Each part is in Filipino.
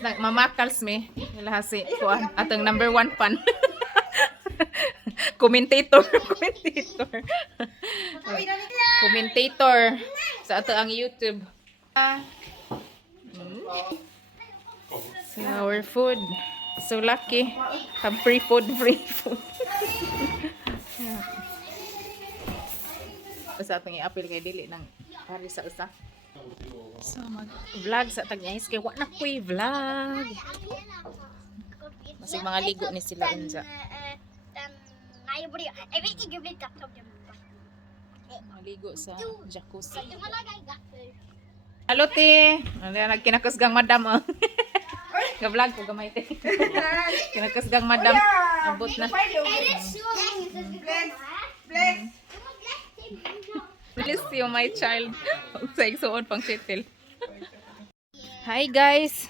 guys, mamakals me. Lahat si kuan atong number 1 fan. Commentator. Commentator sa ato ang YouTube. So our food. So lucky. Have free food. Basta atong i-appeal kay dili nang pari sa usa. So mag-vlog sa tag-ice kay wa na ko'y vlog. Masig mga ligo ni sila unja. Maligo sa jacuzzi. Halo te. Nagkinakusgang madam oh. Ga-vlog ko gamay te. Kinakusgang madam. Abot na. Bless you my child. Sa igsuon pang settle. Hi guys.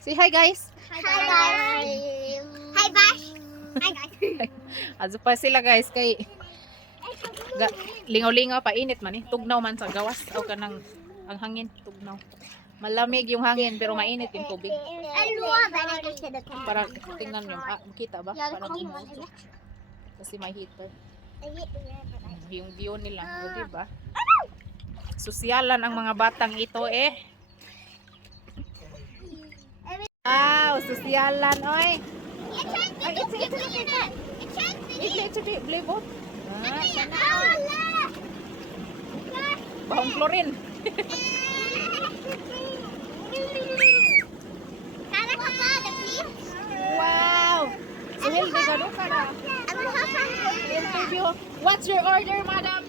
Say hi guys. Hi guys. Hi Bash. Hi guys. Azo pa sila guys kay lingaw-lingaw pa init man eh. Tugnaw man sa gawas o kanang ang hangin tugnaw. Malamig yung hangin pero mainit yung tubig. Para tingnan nyo, kita ba? Para kasi may heater. Yung view nila, di ba? Sosyalan ang mga batang ito eh. Wow, sosyalan oy. It's blibot. Bahong klorin. Wow. So healthy ka do ka na. Interview. What's your order, madam?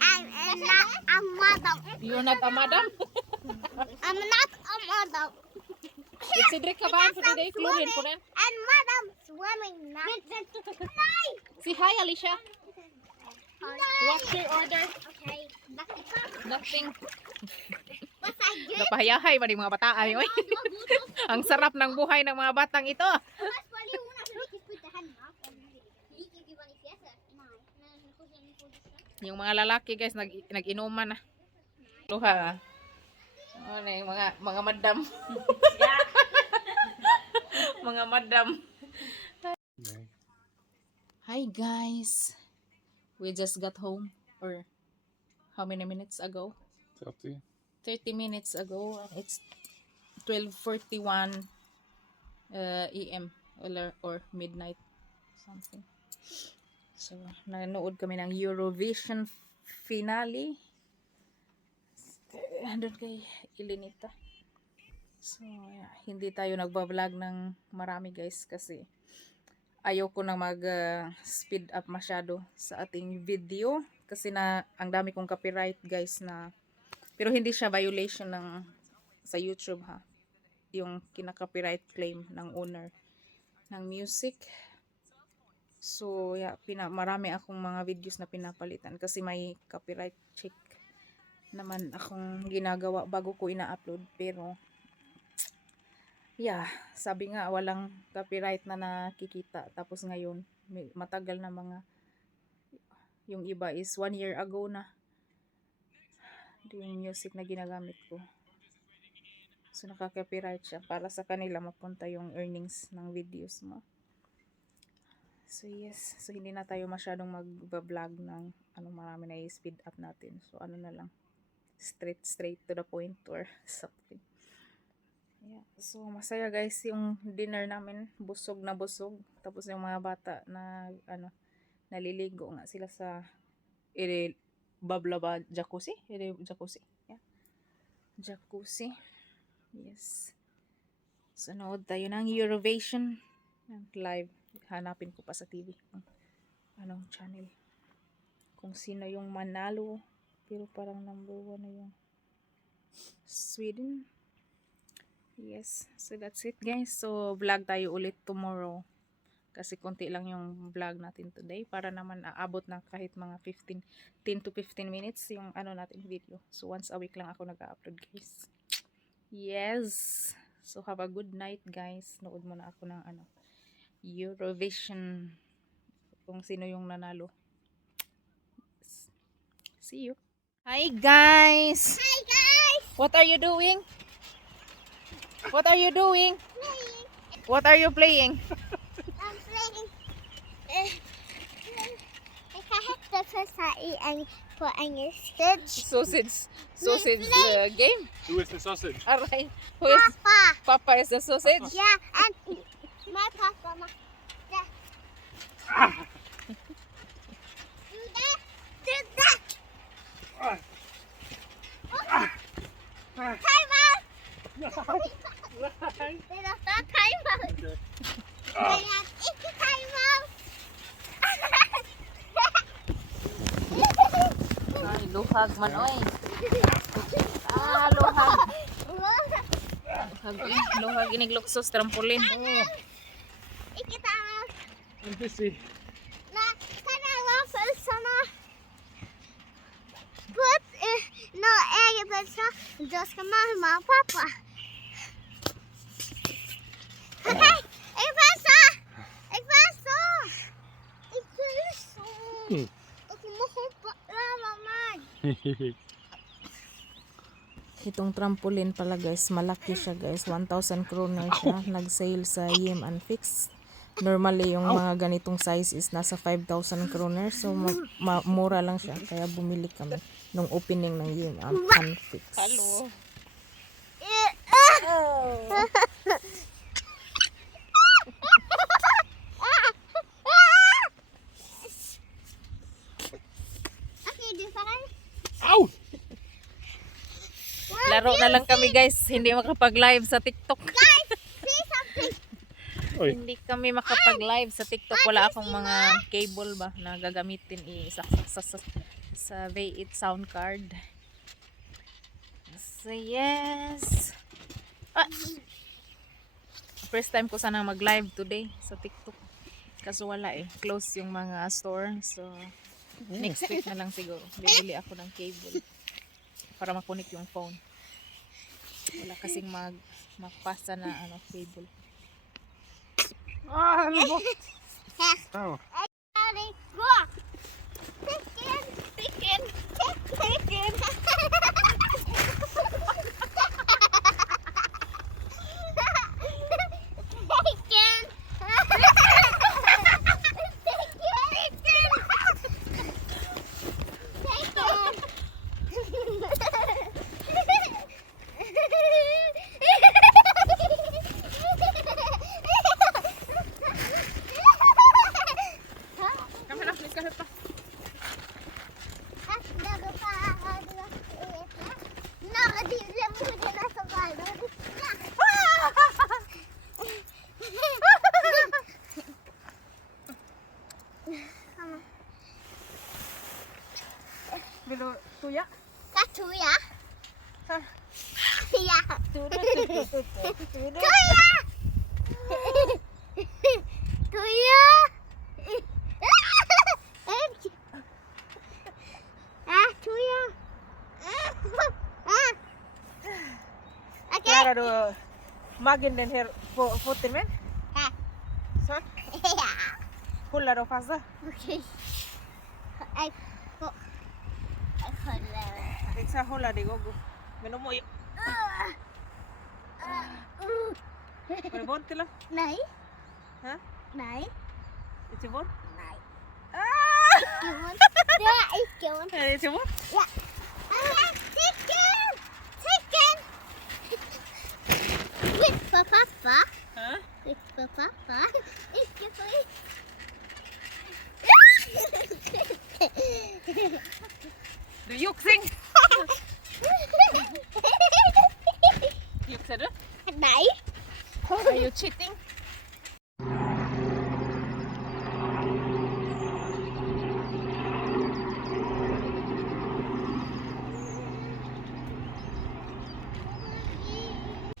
I'm not a madam. You're not a madam? I'm not a madam. Sidrik ka ba for today? Klorin po rin. And madam swimming now. Si hi, Alicia. What's your order? Okay. Nothing. What's I get? Napahayahay ba ng mga bata ay oy. Ang sarap ng buhay ng mga batang ito. Yung mga lalaki guys nag-inuman na. Luha. Ano yung mga madam. Mga madam. Hi guys. We just got home or how many minutes ago? 30 minutes ago. It's 12:41 AM or midnight something. So, nanood kami ng Eurovision finale. Andun kay Elenita. So, yeah, hindi tayo nagba-vlog ng marami guys kasi ayoko na mag-speed up masyado sa ating video kasi ang dami kong copyright guys na pero hindi siya violation ng sa YouTube ha. Yung kina-copyright claim ng owner ng music. So, yeah, marami akong mga videos na pinapalitan kasi may copyright check naman akong ginagawa bago ko ina-upload. Pero, yeah, sabi nga walang copyright na nakikita. Tapos ngayon, matagal na yung iba is 1 year ago na yung music na ginagamit ko. So, naka-copyright siya para sa kanila mapunta yung earnings ng videos mo. So yes, so hindi na tayo masyadong mag-vlog ng marami na i-speed up natin. So ano na lang, straight to the point or something. Yeah. So masaya guys yung dinner namin, busog na busog. Tapos yung mga bata na naliligo nga sila sa bablaba jacuzzi. Jacuzzi. Yeah. Jacuzzi. Yes. So nood tayo ng Eurovision live. Hanapin ko pa sa TV anong channel kung sino yung manalo, pero parang number 1 na yung Sweden. Yes, so that's it guys. So vlog tayo ulit tomorrow kasi konti lang yung vlog natin today para naman aabot na kahit mga 10 to 15 minutes yung natin video. So once a week lang ako nag-upload guys. Yes, so have a good night guys. Nood muna ako ng Eurovision kung sino yung nanalo. See you. Hi guys. Hi guys. What are you doing? What are you doing? Playing. What are you playing? I'm playing. Kahit dapat sa ang po ang stage. Sausage game. Who is the sausage? Alright. Who is Papa. Papa is the sausage? Yeah, and my papa. Yeah. Do that. Do that. Time out. Time out. Kaya ito time out. Ay, luhag man oy. Luhag. Luhag inig luksos trampoline. Ikita I'm busy. na kana waffle sana. Put no egg but sa just come on papa. Okay, ik pasa. Ik pasa. Ik pasa. Ik moet pa man. Itong trampoline pala guys, malaki siya guys. 1,000 kroner siya. Nag-sale sa Yim and Fix. Normally yung mga ganitong size is nasa 5,000 kroner. So mura lang siya. Kaya bumili kami nung opening ng Yim and Fix. Hello. Okay, different. Ow! Laro na lang kami guys. Hindi makapag-live sa TikTok. Guys, see something. Oy. Hindi kami makapag-live sa TikTok. Wala akong mga cable ba na gagamitin sa V8 sound card. So yes. First time ko sana mag-live today sa TikTok. Kaso wala eh. Close yung mga store. So next week na lang siguro. Bibili ako ng cable para makunik yung phone. Wala kasing magpasa na cable. Oh. Ready, go. Chicken, chicken, chicken. Chicken. Kami na, please kahit pa. Bilo tuya. Katuya. Ha. Ya. Tuya. Tuya. Tuya. Tuya. Okay. Klara du magen den här foten men. Ha. Så. Ja. Hålla då fast. Okej. Jag håller. Jag ska hålla dig och gå. Men om jag var det vont eller? Nej. Ha? Nej. Är det vont? Nej. Ah! Icke ont. Det är icke ont. Är det vont? Ja. Chicken! Chicken! Skit på pappa. Ha? Skit på pappa. Icke skit. Du joxing. Joxar du? Nej. Are you cheating?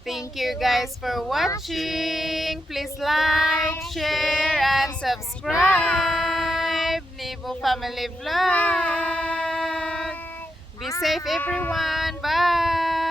Thank you guys for watching. Please like, share, and subscribe. Nibo Family Vlog. Be safe everyone. Bye.